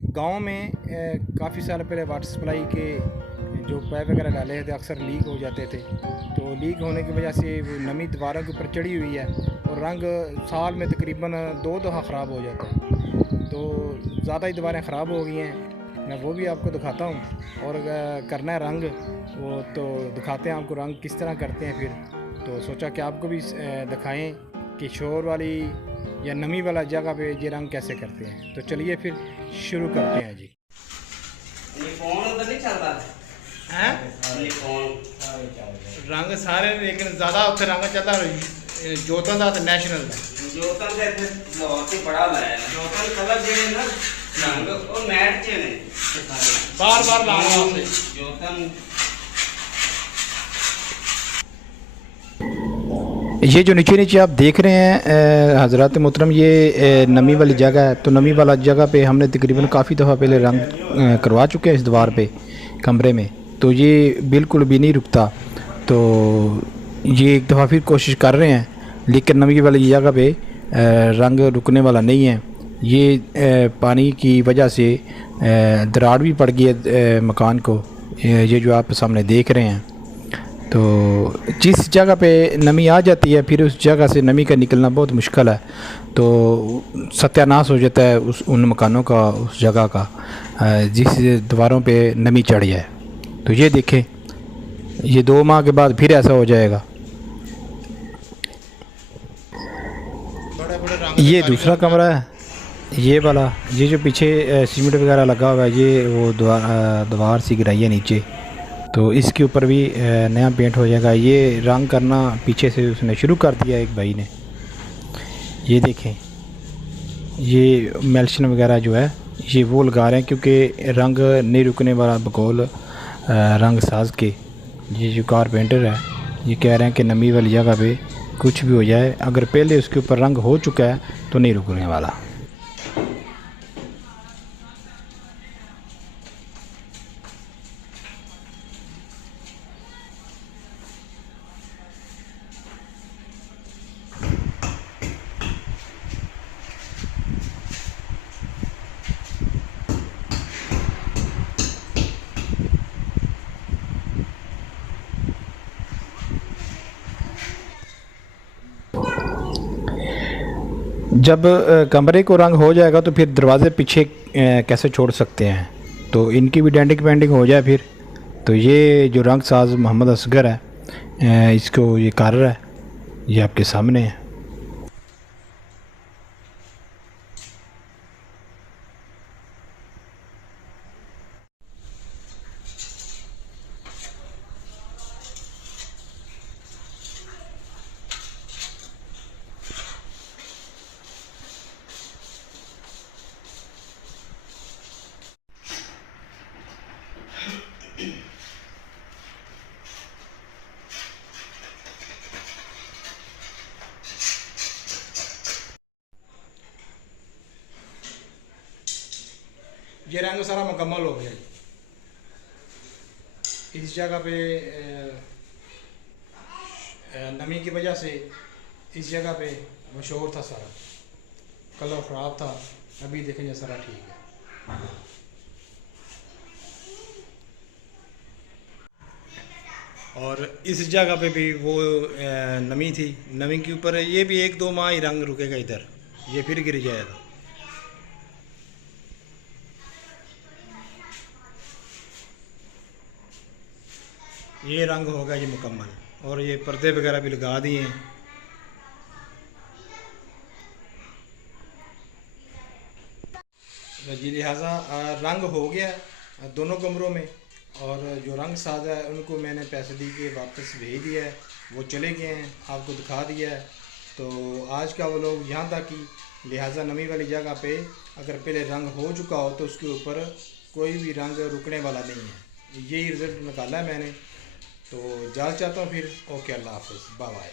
गांव में काफ़ी साल पहले वाटर सप्लाई के जो पाइप वगैरह डाले थे अक्सर लीक हो जाते थे। तो लीक होने की वजह से वो नमी दीवारों के ऊपर चढ़ी हुई है और रंग साल में तकरीबन 2 दफ़ा ख़राब हो जाता है। तो ज़्यादा ही दीवारें ख़राब हो गई हैं, मैं वो भी आपको दिखाता हूँ। और करना है रंग, वो तो दिखाते हैं आपको रंग किस तरह करते हैं। फिर तो सोचा कि आपको भी दिखाएं कि शोर वाली या नमी वाला जगह पे ये रंग कैसे करते हैं। तो चलिए फिर शुरू करते हैं जी। ये फोन उधर नहीं चल रहा हैं ये फोन रंग सारे, लेकिन ज़्यादा उत्थे रंग चलता जोतन का नैशनल का जोतन दे इत्थे लाहौर से बड़ा लाया जोतन कलर जेने ना रंग और मैट च ने बार बार लाने वास्ते जोतन। ये जो नीचे नीचे आप देख रहे हैं हज़रात मोहतरम, ये नमी वाली जगह है। तो नमी वाला जगह पे हमने तकरीबन काफ़ी दफ़ा पहले रंग करवा चुके हैं इस दीवार पे कमरे में। तो ये बिल्कुल भी नहीं रुकता। तो ये एक दफ़ा फिर कोशिश कर रहे हैं, लेकिन नमी वाली जगह पे रंग रुकने वाला नहीं है। ये पानी की वजह से दरार भी पड़ गई है मकान को, ये जो आप सामने देख रहे हैं। तो जिस जगह पे नमी आ जाती है फिर उस जगह से नमी का निकलना बहुत मुश्किल है। तो सत्यानाश हो जाता है उन मकानों का, उस जगह का जिस दीवारों पे नमी चढ़ जाए। तो ये देखें, ये 2 माह के बाद फिर ऐसा हो जाएगा। ये दूसरा कमरा है, ये वाला, ये जो पीछे सीमेंट वगैरह लगा हुआ है, ये वो दीवार सी गिराई है नीचे। तो इसके ऊपर भी नया पेंट हो जाएगा। ये रंग करना पीछे से उसने शुरू कर दिया एक भाई ने। ये देखें, ये मेल्शन वगैरह जो है ये वो लगा रहे हैं, क्योंकि रंग नहीं रुकने वाला बकौल रंग साज के ये जो कारपेंटर है ये कह रहे हैं कि नमी वाली जगह पे कुछ भी हो जाए, अगर पहले उसके ऊपर रंग हो चुका है तो नहीं रुकने वाला। जब कमरे को रंग हो जाएगा तो फिर दरवाज़े पीछे कैसे छोड़ सकते हैं। तो इनकी भी डेंटिंग पेंटिंग हो जाए फिर। तो ये जो रंग साज मोहम्मद असगर है, इसको ये कर रहा है, ये आपके सामने है। ये रंग सारा मुकम्मल हो गया। इस जगह पे नमी की वजह से इस जगह पे वो शोर था, सारा कलर ख़राब था। अभी देखेंगे सारा ठीक है। और इस जगह पे भी वो नमी थी, नमी के ऊपर ये भी 1-2 माह ही रंग रुकेगा इधर, ये फिर गिर जाएगा। ये रंग होगा ये मुकम्मल, और ये पर्दे वगैरह भी लगा दिए हैं। जी लिहाजा रंग हो गया दोनों कमरों में, और जो रंग साजा है उनको मैंने पैसे दी के वापस भेज दिया है, वो चले गए हैं, आपको दिखा दिया है। तो आज का वो लोग यहाँ तक ही। लिहाजा नमी वाली जगह पे अगर पहले रंग हो चुका हो तो उसके ऊपर कोई भी रंग रुकने वाला नहीं है। यही रिज़ल्ट निकाला है मैंने। तो जाल चाहता हूँ फिर। ओके, अल्लाह हाफ़िज़, बाय बाय।